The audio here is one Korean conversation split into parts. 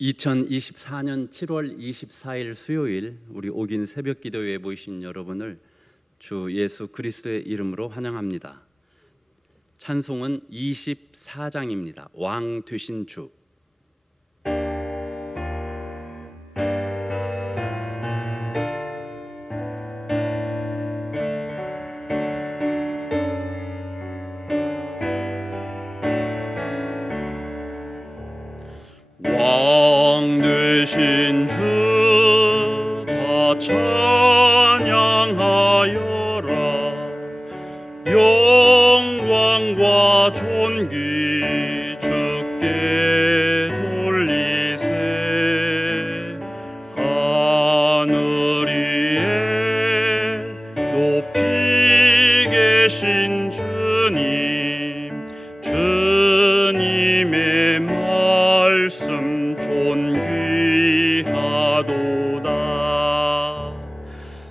2024년 7월 24일 수요일 우리 옥인 새벽 기도회에 모이신 여러분을 주 예수 그리스도의 이름으로 환영합니다. 찬송은 24장입니다. 왕 되신 주. 왕 되신 주 다 찬양하여라. 영광과 존귀 주께 돌리세. 하늘 위에 높이 계신 주님, 주님의 말씀 존귀하도다.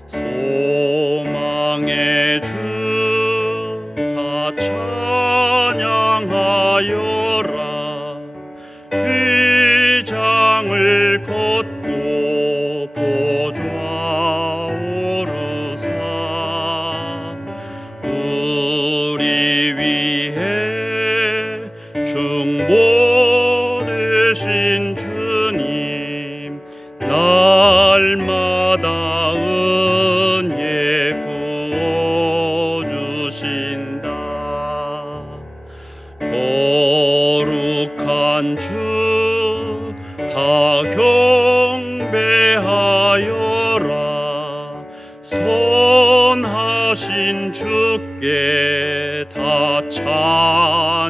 소망의 주 다 찬양하여라. 휘장을 걷고 보좌 오르사. 우리 위해 중보 되신 주님, 날마다 은혜 부어주신다. 거룩한 주 다 경배하여라. 선하신 주께 다 찬양하라.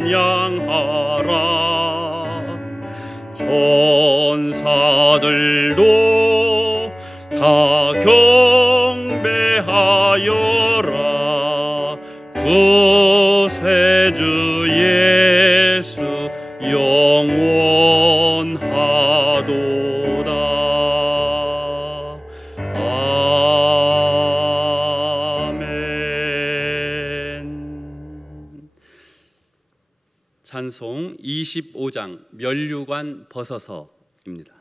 천사들도 다 경배하여라. 구세주 예수 영원하도다. 아멘. 찬송 25장 면류관 벗어서입니다.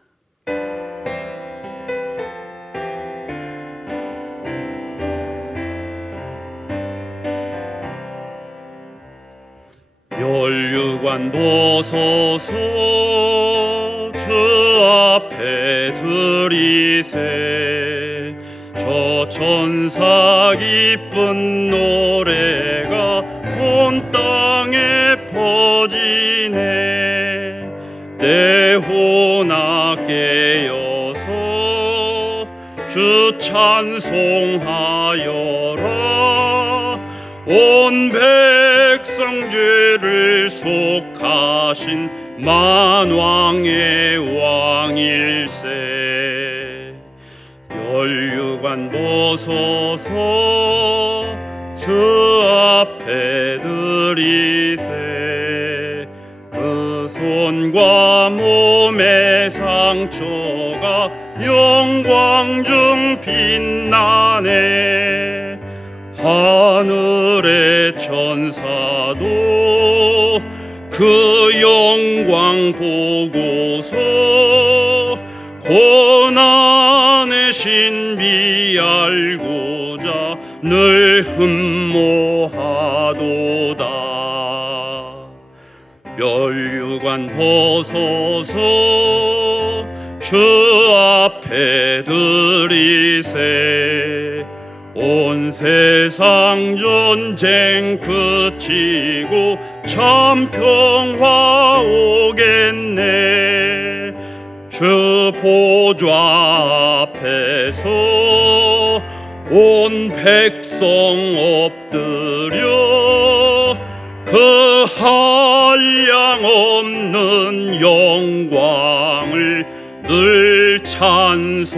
면류관 벗어서 주 앞에 드리세. 저 천사 기쁜 노래가 온 땅에 퍼지네. 내 혼아 깨어서 주 찬송하여라. 온 백성 죄를 속하신 만왕의 왕일세. 면류관 벗어서 주 앞에 드리세. 그 손과 몸의 상처가 영광 중 빛나네. 하늘의 천사도 그 영광 보고서 고난의 신비 알고자 늘 흠모하도다. 면류관 벗어서 주 앞에 드리세. 온 세상 전쟁 그치고 참 평화 오겠네. 주 보좌 앞에서 온 백성 엎드려 그 한량없는 영광을 늘 찬송합니다.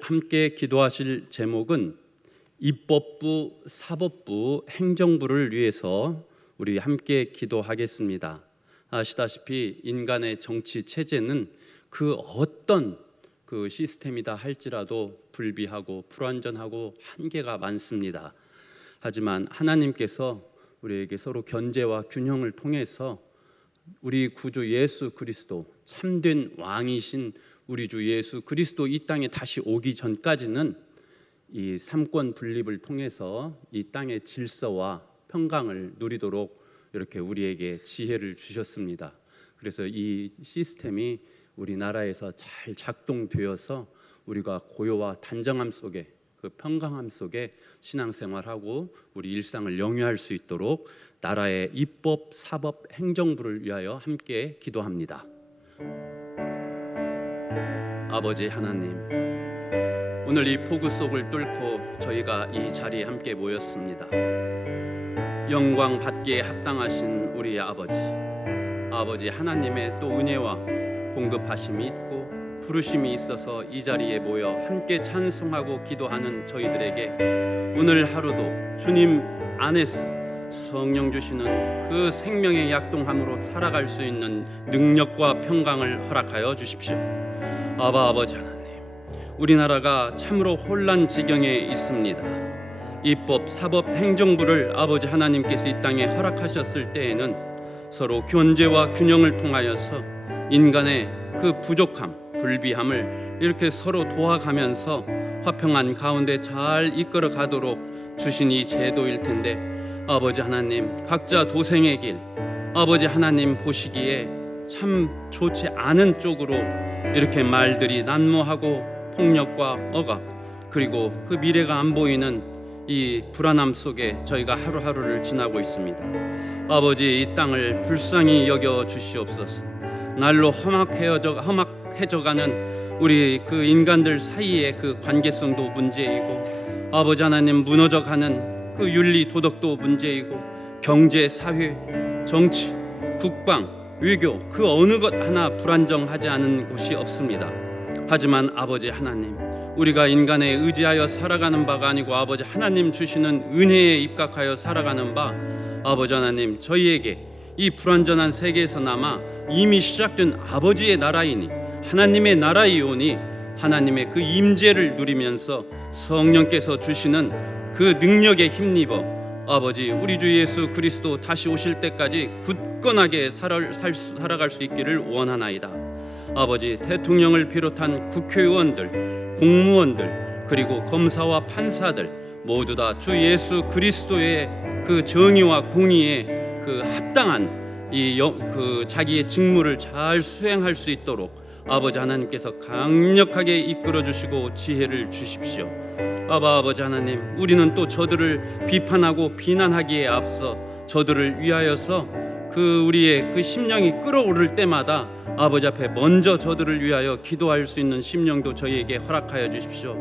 함께 기도하실 제목은 입법부, 사법부, 행정부를 위해서 우리 함께 기도하겠습니다. 아시다시피 인간의 정치 체제는 그 어떤 그 시스템이다 할지라도 불비하고 불완전하고 한계가 많습니다. 하지만 하나님께서 우리에게 서로 견제와 균형을 통해서 우리 구주 예수 그리스도, 참된 왕이신 우리 주 예수 그리스도 이 땅에 다시 오기 전까지는 이 삼권 분립을 통해서 이 땅의 질서와 평강을 누리도록 이렇게 우리에게 지혜를 주셨습니다. 그래서 이 시스템이 우리나라에서 잘 작동되어서 우리가 고요와 단정함 속에, 그 평강함 속에 신앙생활하고 우리 일상을 영위할 수 있도록 나라의 입법, 사법, 행정부를 위하여 함께 기도합니다. 아버지 하나님, 오늘 이 폭우 속을 뚫고 저희가 이 자리에 함께 모였습니다. 영광 받기에 합당하신 우리 아버지 하나님의 또 은혜와 공급하심이 있고 부르심이 있어서 이 자리에 모여 함께 찬송하고 기도하는 저희들에게 오늘 하루도 주님 안에서 성령 주시는 그 생명의 약동함으로 살아갈 수 있는 능력과 평강을 허락하여 주십시오. 아버지 하나님, 우리나라가 참으로 혼란 지경에 있습니다. 입법, 사법, 행정부를 아버지 하나님께서 이 땅에 허락하셨을 때에는 서로 견제와 균형을 통하여서 인간의 그 부족함, 불비함을 이렇게 서로 도와가면서 화평한 가운데 잘 이끌어 가도록 주신 이 제도일 텐데, 아버지 하나님, 각자 도생의 길 아버지 하나님 보시기에 참 좋지 않은 쪽으로 이렇게 말들이 난무하고 폭력과 억압, 그리고 그 미래가 안 보이는 이 불안함 속에 저희가 하루하루를 지나고 있습니다. 아버지, 이 땅을 불쌍히 여겨 주시옵소서. 날로 험악해져가는 우리 그 인간들 사이의 그 관계성도 문제이고, 아버지 하나님, 무너져가는 그 윤리 도덕도 문제이고, 경제, 사회, 정치, 국방, 외교, 그 어느 것 하나 불안정하지 않은 곳이 없습니다. 하지만 아버지 하나님, 우리가 인간에 의지하여 살아가는 바가 아니고 아버지 하나님 주시는 은혜에 입각하여 살아가는 바, 아버지 하나님, 저희에게 이 불완전한 세계에서나마 이미 시작된 아버지의 나라이니, 하나님의 나라이오니, 하나님의 그 임재를 누리면서 성령께서 주시는 그 능력에 힘입어 아버지, 우리 주 예수 그리스도 다시 오실 때까지 굳건하게 살아갈 수 있기를 원하나이다. 아버지, 대통령을 비롯한 국회의원들, 공무원들, 그리고 검사와 판사들 모두 다 주 예수 그리스도의 그 정의와 공의에 그 합당한 그 자기의 직무를 잘 수행할 수 있도록 아버지 하나님께서 강력하게 이끌어 주시고 지혜를 주십시오. 아버지 하나님, 우리는 또 저들을 비판하고 비난하기에 앞서 저들을 위하여서 그 우리의 그 심령이 끓어오를 때마다 아버지 앞에 먼저 저들을 위하여 기도할 수 있는 심령도 저희에게 허락하여 주십시오.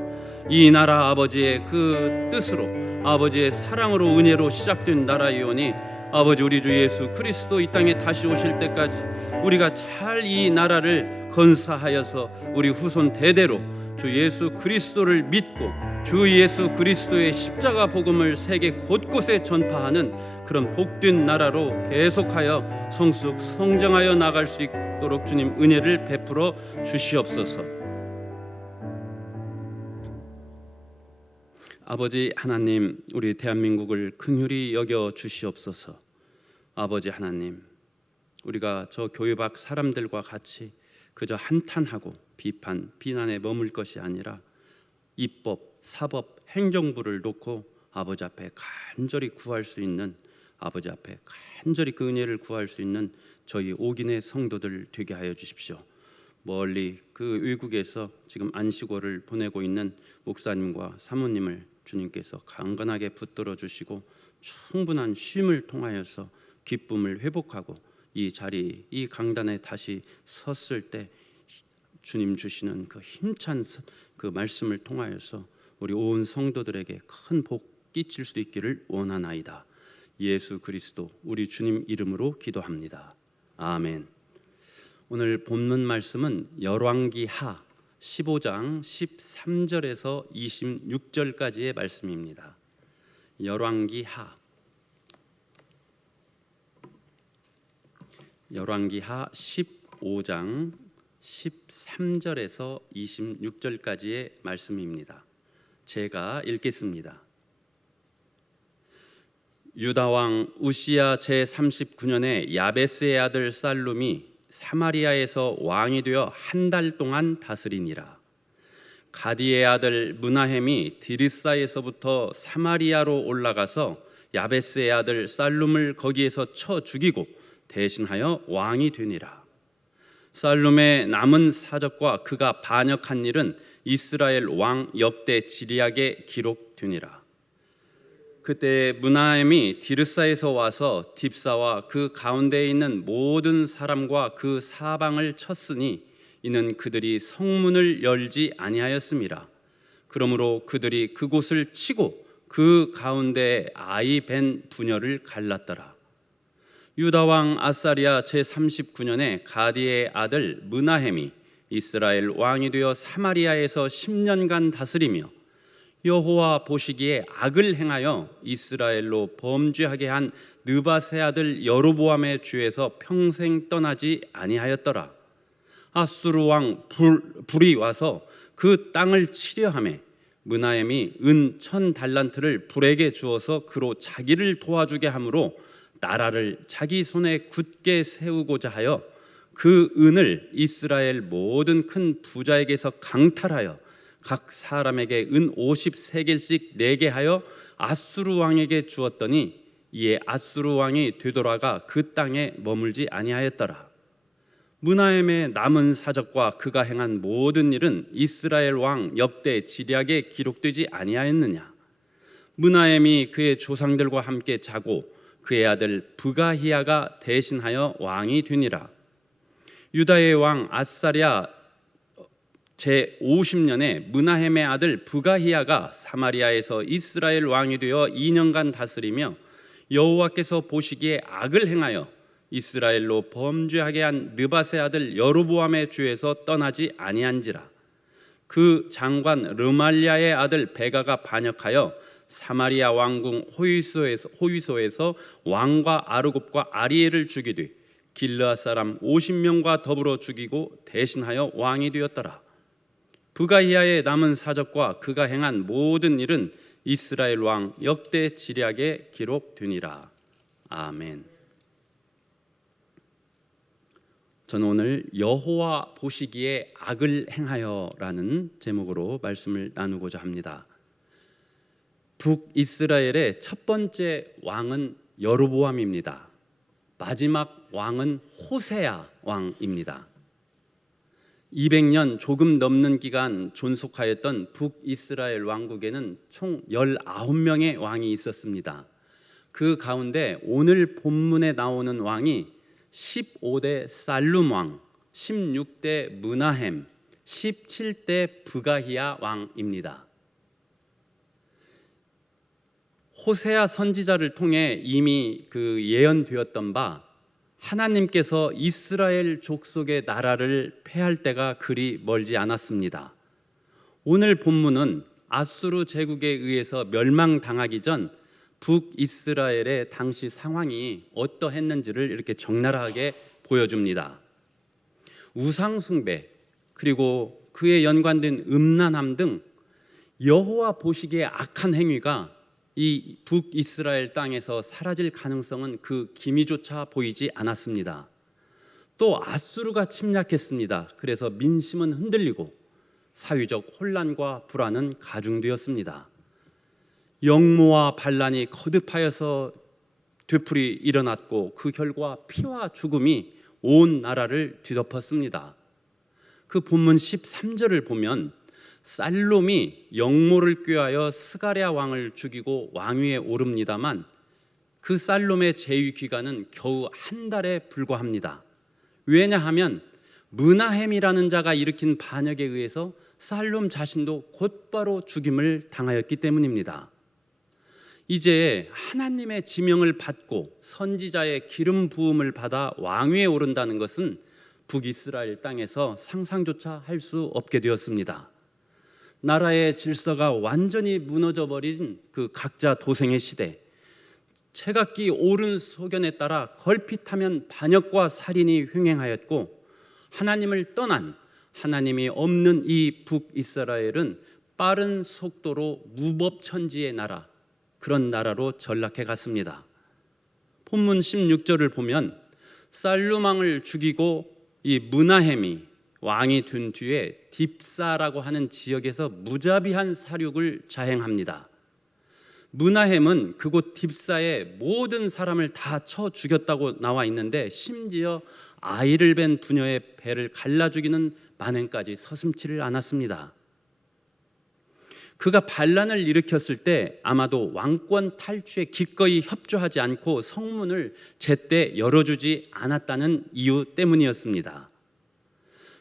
이 나라 아버지의 그 뜻으로, 아버지의 사랑으로, 은혜로 시작된 나라이오니, 아버지, 우리 주 예수 그리스도 이 땅에 다시 오실 때까지 우리가 잘 이 나라를 건사하여서 우리 후손 대대로 주 예수 그리스도를 믿고 주 예수 그리스도의 십자가 복음을 세계 곳곳에 전파하는 그런 복된 나라로 계속하여 성장하여 나갈 수 있도록 주님 은혜를 베풀어 주시옵소서. 아버지 하나님, 우리 대한민국을 긍휼히 여겨 주시옵소서. 아버지 하나님, 우리가 저 교회 밖 사람들과 같이 그저 한탄하고 비난에 머물 것이 아니라 입법, 사법, 행정부를 놓고 아버지 앞에 간절히 구할 수 있는, 아버지 앞에 간절히 그 은혜를 구할 수 있는 저희 옥인의 성도들 되게 하여 주십시오. 멀리 그 외국에서 지금 안식월을 보내고 있는 목사님과 사모님을 주님께서 강건하게 붙들어 주시고 충분한 쉼을 통하여서 기쁨을 회복하고 이 자리, 이 강단에 다시 섰을 때 주님 주시는 그 힘찬 그 말씀을 통하여서 우리 온 성도들에게 큰 복 끼칠 수 있기를 원하나이다. 예수 그리스도 우리 주님 이름으로 기도합니다. 아멘. 오늘 본문 말씀은 열왕기하 15장 13절에서 26절까지의 말씀입니다. 열왕기하 15장 13절에서 26절까지의 말씀입니다. 제가 읽겠습니다. 유다왕 우시야 제39년에 야베스의 아들 살룸이 사마리아에서 왕이 되어 한 달 동안 다스리니라. 가디의 아들 므나헴이 디르사에서부터 사마리아로 올라가서 야베스의 아들 살룸을 거기에서 쳐 죽이고 대신하여 왕이 되니라. 살룸의 남은 사적과 그가 반역한 일은 이스라엘 왕 역대 지리약에 기록되니라. 그때 므나헴이 디르사에서 와서 딥사와 그 가운데에 있는 모든 사람과 그 사방을 쳤으니 이는 그들이 성문을 열지 아니하였음이라. 그러므로 그들이 그곳을 치고 그 가운데에 아이 벤 부녀를 갈랐더라. 유다 왕 아사랴 제39년에 가디의 아들 므나헴이 이스라엘 왕이 되어 사마리아에서 10년간 다스리며 여호와 보시기에 악을 행하여 이스라엘로 범죄하게 한 느밧의 아들 여로보암의 죄에서 평생 떠나지 아니하였더라. 아수르 왕 불이 와서 그 땅을 치려하매 므나헴이 은 1000달란트를 불에게 주어서 그로 자기를 도와주게 하므로 나라를 자기 손에 굳게 세우고자 하여 그 은을 이스라엘 모든 큰 부자에게서 강탈하여 각 사람에게 은 50세겔씩 내게 하여 아수르 왕에게 주었더니 이에 아수르 왕이 되돌아가 그 땅에 머물지 아니하였더라. 므나헴의 남은 사적과 그가 행한 모든 일은 이스라엘 왕 역대 지략에 기록되지 아니하였느냐. 므나헴이 그의 조상들과 함께 자고 그의 아들 브가히야가 대신하여 왕이 되니라. 유다의 왕 아사랴 제50년에 므나헴의 아들 브가히야가 사마리아에서 이스라엘 왕이 되어 2년간 다스리며 여호와께서 보시기에 악을 행하여 이스라엘로 범죄하게 한 느밧의 아들 여로보암의 죄에서 떠나지 아니한지라. 그 장관 르말랴의 아들 베가가 반역하여 사마리아 왕궁 호위소에서 왕과 아르곱과 아리엘을 죽이되 길르앗 사람 50명과 더불어 죽이고 대신하여 왕이 되었더라. 브가히야의 남은 사적과 그가 행한 모든 일은 이스라엘 왕 역대 지략에 기록되니라. 아멘. 저는 오늘 여호와 보시기에 악을 행하여라는 제목으로 말씀을 나누고자 합니다. 북이스라엘의 첫 번째 왕은 여로보암입니다. 마지막 왕은 호세아 왕입니다. 200년 조금 넘는 기간 존속하였던 북이스라엘 왕국에는 총 19명의 왕이 있었습니다. 그 가운데 오늘 본문에 나오는 왕이 15대 살룸 왕, 16대 므나헴, 17대 브가히야 왕입니다. 호세아 선지자를 통해 이미 그 예언되었던 바 하나님께서 이스라엘 족속의 나라를 폐할 때가 그리 멀지 않았습니다. 오늘 본문은 아수르 제국에 의해서 멸망당하기 전 북이스라엘의 당시 상황이 어떠했는지를 이렇게 적나라하게 보여줍니다. 우상숭배 그리고 그에 연관된 음란함 등 여호와 보시기에 악한 행위가 이 북이스라엘 땅에서 사라질 가능성은 그 기미조차 보이지 않았습니다. 또 아수르가 침략했습니다. 그래서 민심은 흔들리고 사회적 혼란과 불안은 가중되었습니다. 영모와 반란이 거듭하여서 되풀이 일어났고 그 결과 피와 죽음이 온 나라를 뒤덮었습니다. 그 본문 13절을 보면 살롬이 영모를 꾀하여 스가랴 왕을 죽이고 왕위에 오릅니다만 그 살롬의 재위 기간은 겨우 한 달에 불과합니다. 왜냐하면 므나헴이라는 자가 일으킨 반역에 의해서 살롬 자신도 곧바로 죽임을 당하였기 때문입니다. 이제 하나님의 지명을 받고 선지자의 기름 부음을 받아 왕위에 오른다는 것은 북이스라엘 땅에서 상상조차 할 수 없게 되었습니다. 나라의 질서가 완전히 무너져 버린 그 각자 도생의 시대, 채각기 오른소견에 따라 걸핏하면 반역과 살인이 횡행하였고, 하나님을 떠난, 하나님이 없는 이 북이스라엘은 빠른 속도로 무법천지의 나라, 그런 나라로 전락해 갔습니다. 본문 16절을 보면 살루망을 죽이고 이 므나헴이 왕이 된 뒤에 딥사라고 하는 지역에서 무자비한 사륙을 자행합니다. 므나헴은 그곳 딥사의 모든 사람을 다 쳐 죽였다고 나와 있는데, 심지어 아이를 뵌 부녀의 배를 갈라 죽이는 만행까지 서슴지를 않았습니다. 그가 반란을 일으켰을 때 아마도 왕권 탈취에 기꺼이 협조하지 않고 성문을 제때 열어주지 않았다는 이유 때문이었습니다.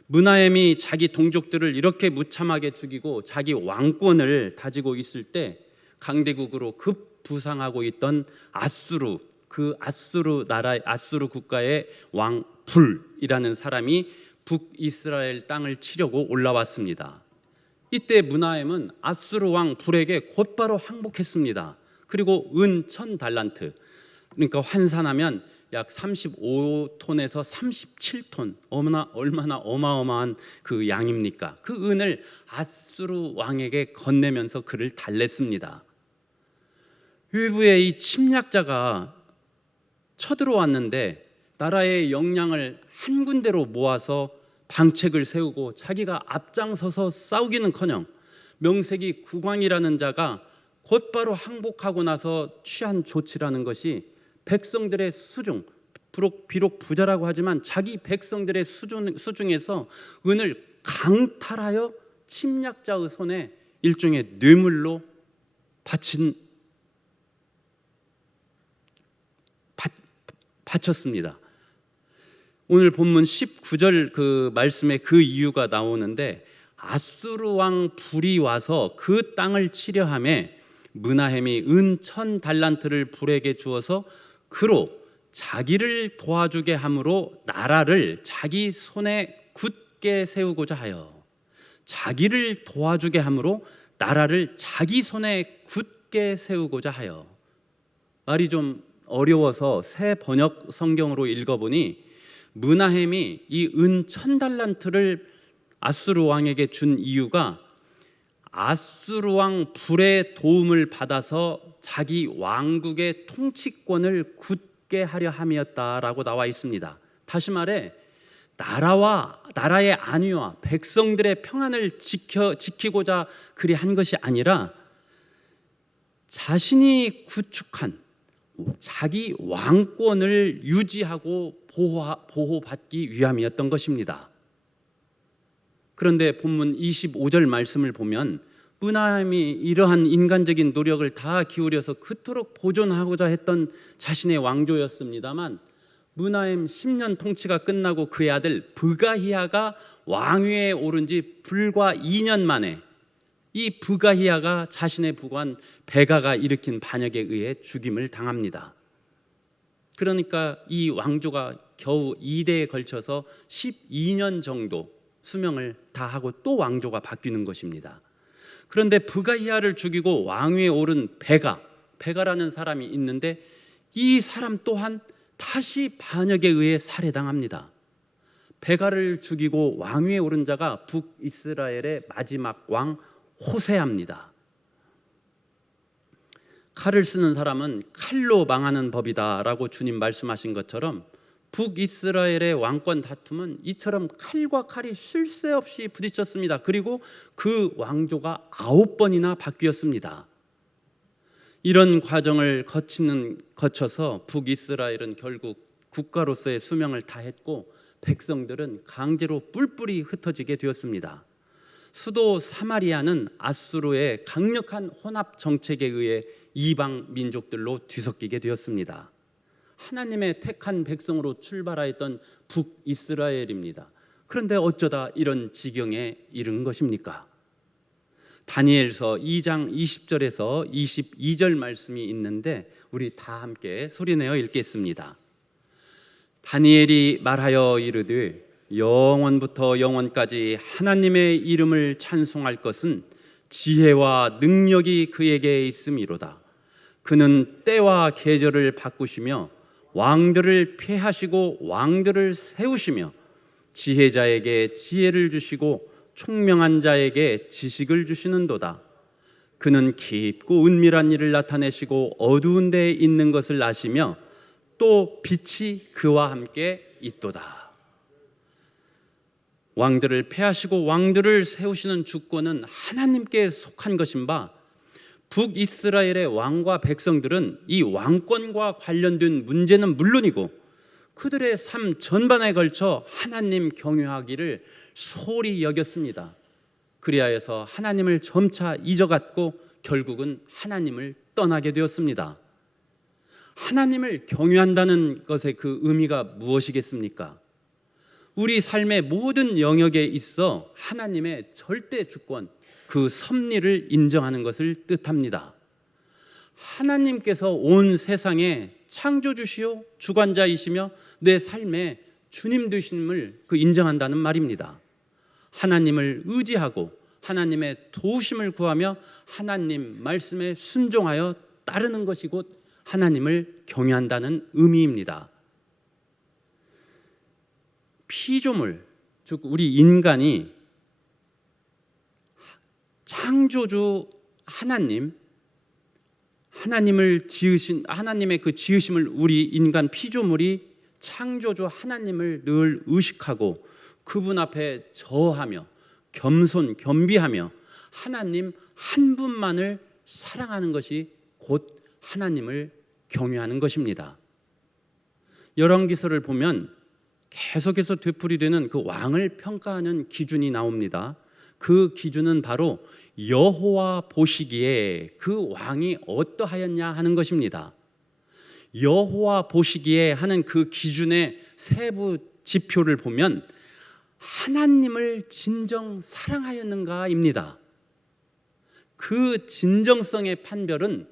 므나헴이 자기 동족들을 이렇게 무참하게 죽이고 자기 왕권을 다지고 있을 때 강대국으로 급부상하고 있던 아수르, 그 아수르 나라, 아수르 국가의 왕 불이라는 사람이 북이스라엘 땅을 치려고 올라왔습니다. 이때 므나헴은 아수르 왕 불에게 곧바로 항복했습니다. 그리고 은 1000달란트, 그러니까 환산하면 약 35톤에서 37톤, 얼마나 어마어마한 그 양입니까? 그 은을 아수르 왕에게 건네면서 그를 달랬습니다. 외부의 이 침략자가 쳐들어왔는데 나라의 역량을 한 군데로 모아서 방책을 세우고 자기가 앞장서서 싸우기는커녕 명색이 국왕이라는 자가 곧바로 항복하고 나서 취한 조치라는 것이 백성들의 수중, 비록 부자라고 하지만 자기 백성들의 수중에서 은을 강탈하여 침략자의 손에 일종의 뇌물로 바쳤습니다. 오늘 본문 19절 그 말씀에 그 이유가 나오는데, 아수르 왕 불이 와서 그 땅을 치려 하매 므나헴이 은 1000달란트를 불에게 주어서 그로 자기를 도와주게 함으로 나라를 자기 손에 굳게 세우고자 하여, 자기를 도와주게 함으로 나라를 자기 손에 굳게 세우고자 하여. 말이 좀 어려워서 새 번역 성경으로 읽어보니 므나헴이 이 은 1000달란트를 아수르 왕에게 준 이유가 아수르 왕 불의 도움을 받아서 자기 왕국의 통치권을 굳게 하려 함이었다라고 나와 있습니다. 다시 말해 나라의 안위와 백성들의 평안을 지키고자 그리 한 것이 아니라 자신이 구축한 자기 왕권을 유지하고 보호받기 위함이었던 것입니다. 그런데 본문 25절 말씀을 보면 므나헴이 이러한 인간적인 노력을 다 기울여서 그토록 보존하고자 했던 자신의 왕조였습니다만, 므나헴 10년 통치가 끝나고 그의 아들 브가히야가 왕위에 오른 지 불과 2년 만에 이 브가히야가 자신의 부관 베가가 일으킨 반역에 의해 죽임을 당합니다. 그러니까 이 왕조가 겨우 2대에 걸쳐서 12년 정도 수명을 다하고 또 왕조가 바뀌는 것입니다. 그런데 브가히야를 죽이고 왕위에 오른 베가라는 사람이 있는데, 이 사람 또한 다시 반역에 의해 살해당합니다. 베가를 죽이고 왕위에 오른 자가 북이스라엘의 마지막 왕 호세아입니다. 칼을 쓰는 사람은 칼로 망하는 법이다라고 주님 말씀하신 것처럼 북이스라엘의 왕권 다툼은 이처럼 칼과 칼이 쉴 새 없이 부딪혔습니다. 그리고 그 왕조가 9번이나 바뀌었습니다. 이런 과정을 거쳐서 북이스라엘은 결국 국가로서의 수명을 다했고 백성들은 강제로 뿔뿔이 흩어지게 되었습니다. 수도 사마리아는 아수르의 강력한 혼합 정책에 의해 이방 민족들로 뒤섞이게 되었습니다. 하나님의 택한 백성으로 출발하였던 북이스라엘입니다. 그런데 어쩌다 이런 지경에 이른 것입니까? 다니엘서 2장 20절에서 22절 말씀이 있는데 우리 다 함께 소리내어 읽겠습니다. 다니엘이 말하여 이르되 영원부터 영원까지 하나님의 이름을 찬송할 것은 지혜와 능력이 그에게 있음이로다. 그는 때와 계절을 바꾸시며 왕들을 폐하시고 왕들을 세우시며 지혜자에게 지혜를 주시고 총명한 자에게 지식을 주시는도다. 그는 깊고 은밀한 일을 나타내시고 어두운 데에 있는 것을 아시며 또 빛이 그와 함께 있도다. 왕들을 폐하시고 왕들을 세우시는 주권은 하나님께 속한 것인 바 북이스라엘의 왕과 백성들은 이 왕권과 관련된 문제는 물론이고 그들의 삶 전반에 걸쳐 하나님 경외하기를 소홀히 여겼습니다. 그리하여서 하나님을 점차 잊어갔고 결국은 하나님을 떠나게 되었습니다. 하나님을 경외한다는 것의 그 의미가 무엇이겠습니까? 우리 삶의 모든 영역에 있어 하나님의 절대 주권, 그 섭리를 인정하는 것을 뜻합니다. 하나님께서 온 세상의 창조주시요 주관자이시며 내 삶의 주님 되심을 그 인정한다는 말입니다. 하나님을 의지하고 하나님의 도우심을 구하며 하나님 말씀에 순종하여 따르는 것이 곧 하나님을 경외한다는 의미입니다. 피조물, 즉 우리 인간이 창조주 하나님을 지으신 하나님의 그 지으심을 우리 인간 피조물이 창조주 하나님을 늘 의식하고 그분 앞에 저하며 겸비하며 하나님 한 분만을 사랑하는 것이 곧 하나님을 경외하는 것입니다. 열왕기서를 보면 계속해서 되풀이되는 그 왕을 평가하는 기준이 나옵니다. 그 기준은 바로 여호와 보시기에 그 왕이 어떠하였냐 하는 것입니다. 여호와 보시기에 하는 그 기준의 세부 지표를 보면 하나님을 진정 사랑하였는가입니다. 그 진정성의 판별은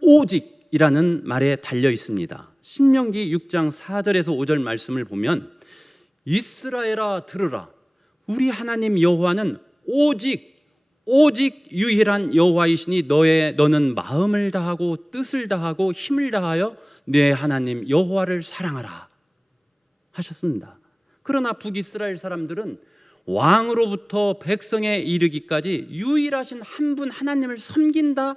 오직이라는 말에 달려 있습니다. 신명기 6장 4절에서 5절 말씀을 보면 이스라엘아 들으라, 우리 하나님 여호와는 오직 유일한 여호와이시니 너는 마음을 다하고 뜻을 다하고 힘을 다하여 내 하나님 여호와를 사랑하라 하셨습니다. 그러나 북이스라엘 사람들은 왕으로부터 백성에 이르기까지 유일하신 한 분 하나님을 섬긴다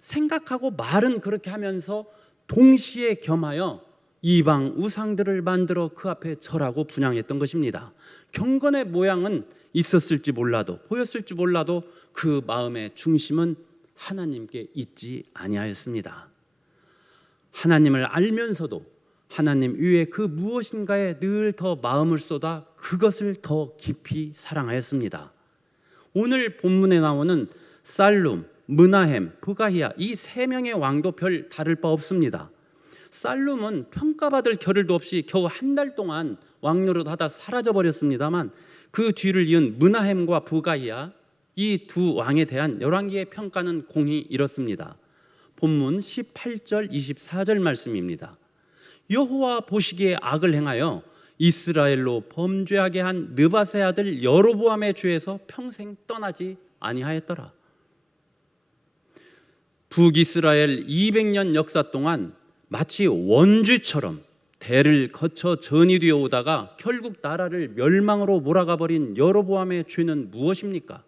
생각하고 말은 그렇게 하면서 동시에 겸하여 이방 우상들을 만들어 그 앞에 절하고 분향했던 것입니다. 경건의 모양은 있었을지 몰라도 보였을지 몰라도 그 마음의 중심은 하나님께 있지 아니하였습니다. 하나님을 알면서도 하나님 위에 그 무엇인가에 늘 더 마음을 쏟아 그것을 더 깊이 사랑하였습니다. 오늘 본문에 나오는 살룸, 므나헴, 부가히야 이 세 명의 왕도 별 다를 바 없습니다. 살룸은 평가받을 겨를도 없이 겨우 한 달 동안 왕노릇 하다 사라져 버렸습니다만 그 뒤를 이은 므나헴과 부가히야 이 두 왕에 대한 열왕기의 평가는 공히 이렇습니다. 본문 18절 24절 말씀입니다. 여호와 보시기에 악을 행하여 이스라엘로 범죄하게 한 느밧의 아들 여로보암의 죄에서 평생 떠나지 아니하였더라. 북이스라엘 200년 역사 동안 마치 원죄처럼 대를 거쳐 전이 되어 오다가 결국 나라를 멸망으로 몰아가 버린 여로보암의 죄는 무엇입니까?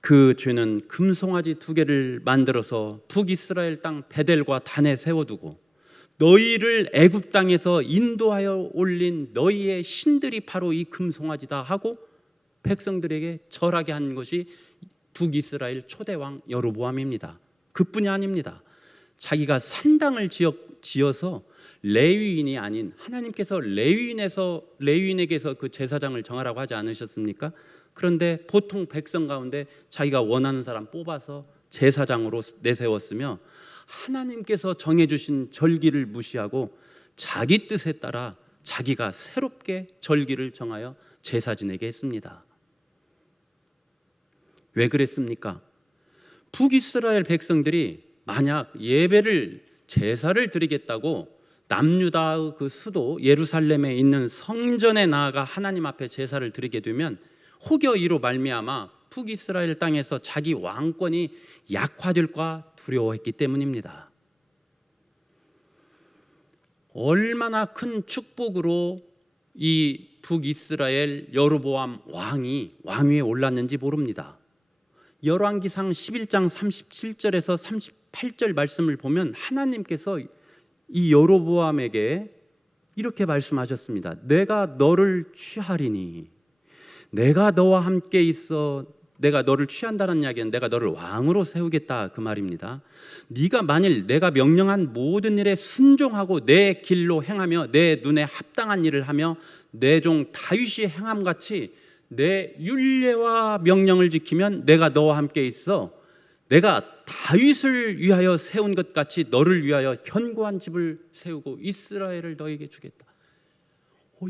그 죄는 금송아지 2개를 만들어서 북이스라엘 땅 베델과 단에 세워두고 너희를 애굽 땅에서 인도하여 올린 너희의 신들이 바로 이 금송아지다 하고 백성들에게 절하게 한 것이 북이스라엘 초대왕 여로보암입니다. 그뿐이 아닙니다. 자기가 산당을 지어서 레위인이 아닌 하나님께서 레위인에게서 그 제사장을 정하라고 하지 않으셨습니까? 그런데 보통 백성 가운데 자기가 원하는 사람 뽑아서 제사장으로 내세웠으며 하나님께서 정해주신 절기를 무시하고 자기 뜻에 따라 자기가 새롭게 절기를 정하여 제사 지내게 했습니다. 왜 그랬습니까? 북이스라엘 백성들이 만약 제사를 드리겠다고 남유다의 그 수도 예루살렘에 있는 성전에 나아가 하나님 앞에 제사를 드리게 되면 혹여 이로 말미암아 북이스라엘 땅에서 자기 왕권이 약화될까 두려워했기 때문입니다. 얼마나 큰 축복으로 이 북이스라엘 여로보암 왕위에 올랐는지 모릅니다. 열왕기상 11장 37절에서 38절 말씀을 보면 하나님께서 이 여로보암에게 이렇게 말씀하셨습니다. 내가 너를 취하리니, 내가 너와 함께 있어. 내가 너를 취한다는 이야기는 내가 너를 왕으로 세우겠다 그 말입니다. 네가 만일 내가 명령한 모든 일에 순종하고 내 길로 행하며 내 눈에 합당한 일을 하며 내 종 다윗이 행함같이 내 율례와 명령을 지키면 내가 너와 함께 있어 내가 다윗을 위하여 세운 것 같이 너를 위하여 견고한 집을 세우고 이스라엘을 너에게 주겠다.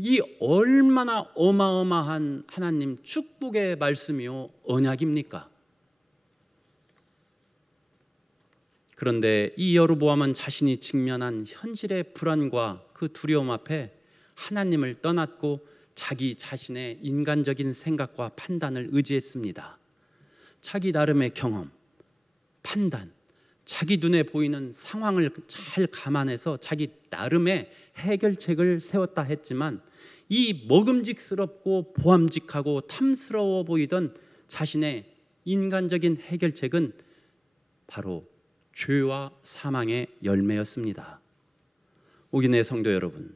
이 얼마나 어마어마한 하나님 축복의 말씀이요 언약입니까? 그런데 이 여로보암은 자신이 직면한 현실의 불안과 그 두려움 앞에 하나님을 떠났고 자기 자신의 인간적인 생각과 판단을 의지했습니다. 자기 나름의 경험, 판단, 자기 눈에 보이는 상황을 잘 감안해서 자기 나름의 해결책을 세웠다 했지만 이 먹음직스럽고 보암직하고 탐스러워 보이던 자신의 인간적인 해결책은 바로 죄와 사망의 열매였습니다. 오기내 성도 여러분,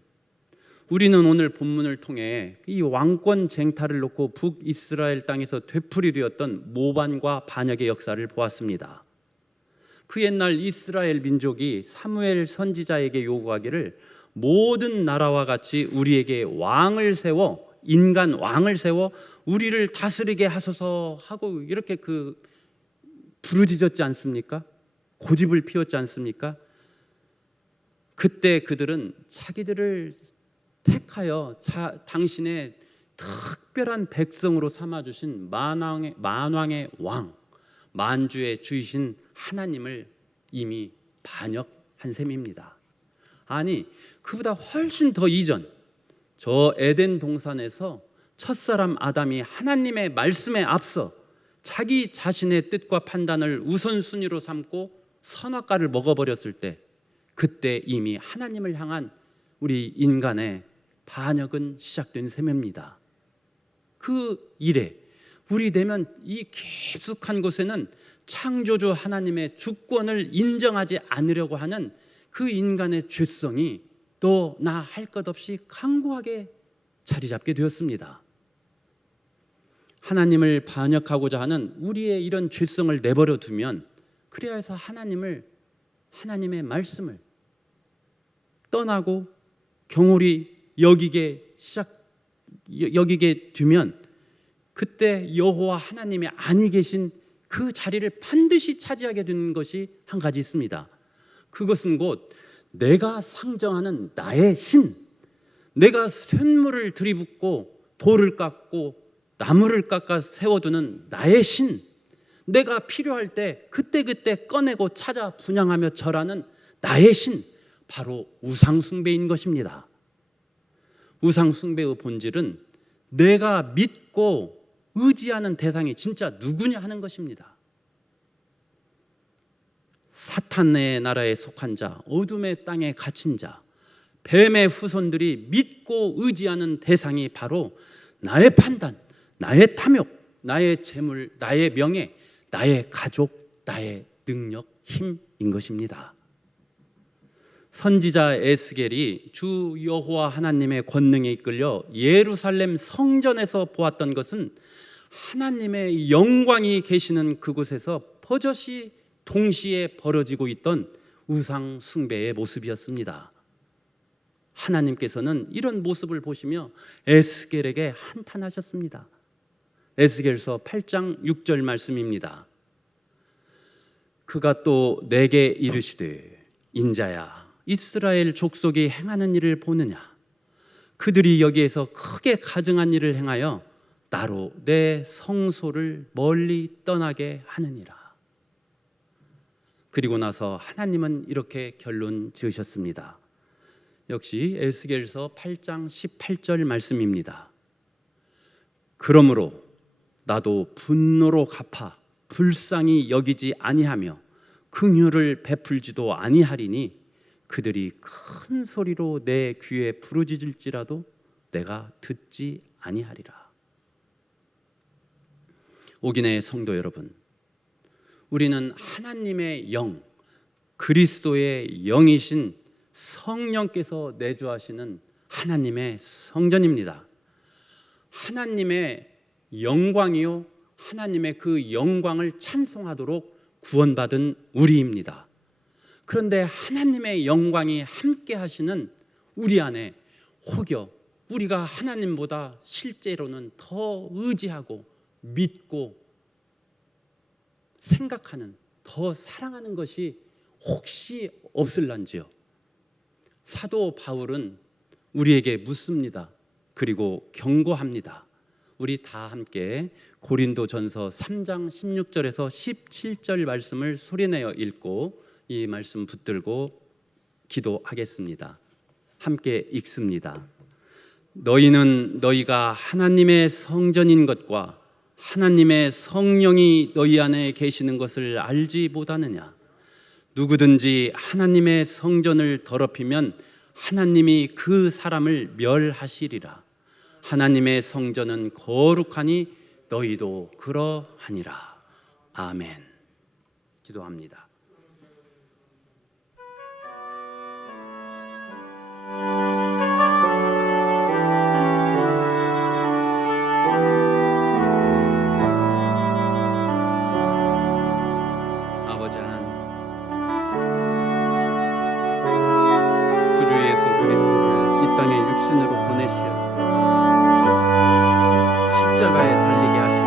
우리는 오늘 본문을 통해 이 왕권 쟁탈을 놓고 북이스라엘 땅에서 되풀이되었던 모반과 반역의 역사를 보았습니다. 그 옛날 이스라엘 민족이 사무엘 선지자에게 요구하기를 모든 나라와 같이 우리에게 왕을 세워, 인간 왕을 세워 우리를 다스리게 하소서 하고 이렇게 부르짖었지 않습니까? 고집을 피웠지 않습니까? 그때 그들은 자기들을 택하여 당신의 특별한 백성으로 삼아주신 만왕의 왕, 만주의 주이신 하나님을 이미 반역한 셈입니다. 아니, 그보다 훨씬 더 이전 저 에덴 동산에서 첫사람 아담이 하나님의 말씀에 앞서 자기 자신의 뜻과 판단을 우선순위로 삼고 선악과를 먹어버렸을 때, 그때 이미 하나님을 향한 우리 인간의 반역은 시작된 셈입니다. 그 이래 우리 되면 이 깊숙한 곳에는 창조주 하나님의 주권을 인정하지 않으려고 하는 그 인간의 죄성이 너 나 할 것 없이 강고하게 자리 잡게 되었습니다. 하나님을 반역하고자 하는 우리의 이런 죄성을 내버려 두면, 그래야 해서 하나님의 말씀을 떠나고 경홀히 여기게 되면, 그때 여호와 하나님이 아니 계신 그 자리를 반드시 차지하게 되는 것이 한 가지 있습니다. 그것은 곧 내가 상정하는 나의 신, 내가 쇳물을 들이붓고 돌을 깎고 나무를 깎아 세워두는 나의 신, 내가 필요할 때 그때그때 꺼내고 찾아 분양하며 절하는 나의 신, 바로 우상숭배인 것입니다. 우상숭배의 본질은 내가 믿고 의지하는 대상이 진짜 누구냐 하는 것입니다. 사탄의 나라에 속한 자, 어둠의 땅에 갇힌 자, 뱀의 후손들이 믿고 의지하는 대상이 바로 나의 판단, 나의 탐욕, 나의 재물, 나의 명예, 나의 가족, 나의 능력, 힘인 것입니다. 선지자 에스겔이 주 여호와 하나님의 권능에 이끌려 예루살렘 성전에서 보았던 것은 하나님의 영광이 계시는 그곳에서 버젓이 동시에 벌어지고 있던 우상 숭배의 모습이었습니다. 하나님께서는 이런 모습을 보시며 에스겔에게 한탄하셨습니다. 에스겔서 8장 6절 말씀입니다. 그가 또 내게 이르시되, 인자야, 이스라엘 족속이 행하는 일을 보느냐? 그들이 여기에서 크게 가증한 일을 행하여 나로 내 성소를 멀리 떠나게 하느니라. 그리고 나서 하나님은 이렇게 결론 지으셨습니다. 역시 에스겔서 8장 18절 말씀입니다. 그러므로 나도 분노로 갚아 불쌍히 여기지 아니하며 긍휼을 베풀지도 아니하리니 그들이 큰 소리로 내 귀에 부르짖을지라도 내가 듣지 아니하리라. 오기내 성도 여러분, 우리는 하나님의 영, 그리스도의 영이신 성령께서 내주하시는 하나님의 성전입니다. 하나님의 영광이요, 하나님의 그 영광을 찬송하도록 구원받은 우리입니다. 그런데 하나님의 영광이 함께 하시는 우리 안에 혹여 우리가 하나님보다 실제로는 더 의지하고 믿고 생각하는, 더 사랑하는 것이 혹시 없을런지요. 사도 바울은 우리에게 묻습니다. 그리고 경고합니다. 우리 다 함께 고린도전서 3장 16절에서 17절 말씀을 소리내어 읽고 이 말씀 붙들고 기도하겠습니다. 함께 읽습니다. 너희는 너희가 하나님의 성전인 것과 하나님의 성령이 너희 안에 계시는 것을 알지 못하느냐? 누구든지 하나님의 성전을 더럽히면 하나님이 그 사람을 멸하시리라. 하나님의 성전은 거룩하니 너희도 그러하니라. 아멘. 기도합니다. 아버지 하나님, 구주 예수 그리스도를 이 땅에 육신으로 보내시어 십자가에 달리게 하신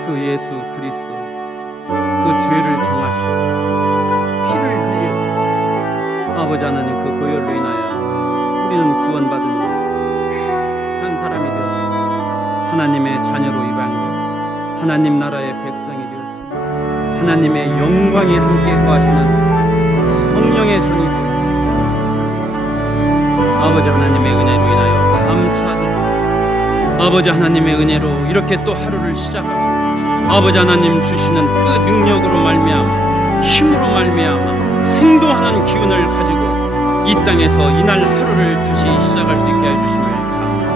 주 예수 그리스도, 그 죄를 정하시고 피를 흘려 아버지 하나님 그 보혈로 인하여 우리는 구원받은 한 사람이 되었습니다. 하나님의 자녀로 입양되었습니다. 하나님 나라의 백성이 되었습니다. 하나님의 영광이 함께 거하시는 성령의 전이 되었습니다. 아버지 하나님의 은혜로 인하여 감사드립니다. 아버지 하나님의 은혜로 이렇게 또 하루를 시작하고 아버지 하나님 주시는 그 능력으로 말미암아, 힘으로 말미암아 생동하는 기운을 가지고 이 땅에서 이날 하루를 다시 시작할 수 있게 해주심을 감사합니다.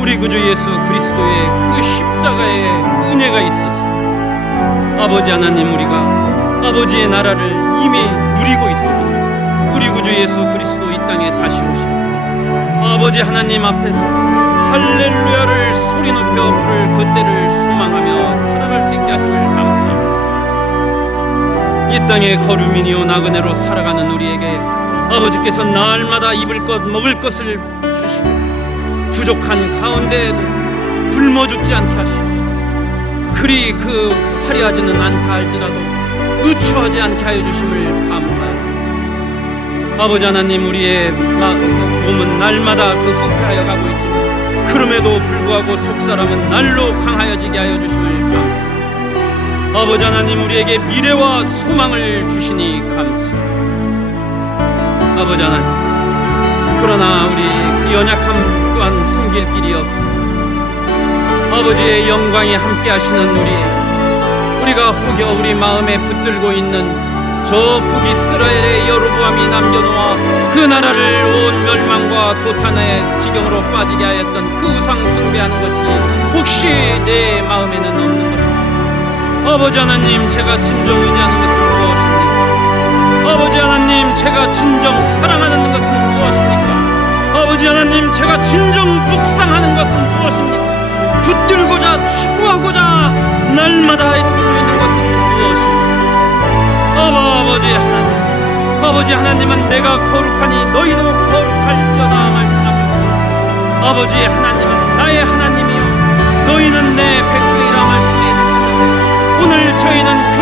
우리 구주 예수 그리스도의 그 십자가의 은혜가 있어서 아버지 하나님, 우리가 아버지의 나라를 이미 누리고 있습니다. 우리 구주 예수 그리스도 이 땅에 다시 오십니다. 아버지 하나님 앞에서 할렐루야를 소리 높여 부를 그때를 소망하며 살아갈 수 있게 하심을 감사합니다. 이 땅의 거류민이요 나그네로 살아가는 우리에게 아버지께서 날마다 입을 것 먹을 것을 주시고 부족한 가운데에도 굶어 죽지 않게 하시고 그리 그 화려하지는 않다 할지라도 누추하지 않게 하여 주심을 감사합니다. 아버지 하나님, 우리의 몸은 날마다 그 후퇴하여 가고 있지만 그럼에도 불구하고 속사람은 날로 강하여지게 하여 주심을 감사합니다. 아버지 하나님, 우리에게 미래와 소망을 주시니 감사합니다. 아버지 하나님, 그러나 우리 연약함 또한 숨길 길이 없습니다. 아버지의 영광이 함께 하시는 우리가 혹여 우리 마음에 붙들고 있는 저 북이스라엘의 여로보암이 남겨놓아 그 나라를 온 멸망과 도탄의 지경으로 빠지게 하였던 그 우상 숭배하는 것이 혹시 내 마음에는 없는 것입니까? 아버지 하나님, 제가 진정 의지하는 것은 무엇입니까? 아버지 하나님, 제가 진정 사랑하는 것은 무엇입니까? 아버지 하나님, 제가 진정 묵상하는 것은 무엇입니까? 붙들고자 추구하고자 날마다 애쓰고 있는 것은 무엇입니까? 아버지 하나님은 내가 거룩하니 너희도 거룩할지어다 말씀하셨고, 아버지 하나님은 나의 하나님이요 너희는 내 백성이라 말씀해 주셨는데 오늘 저희는 그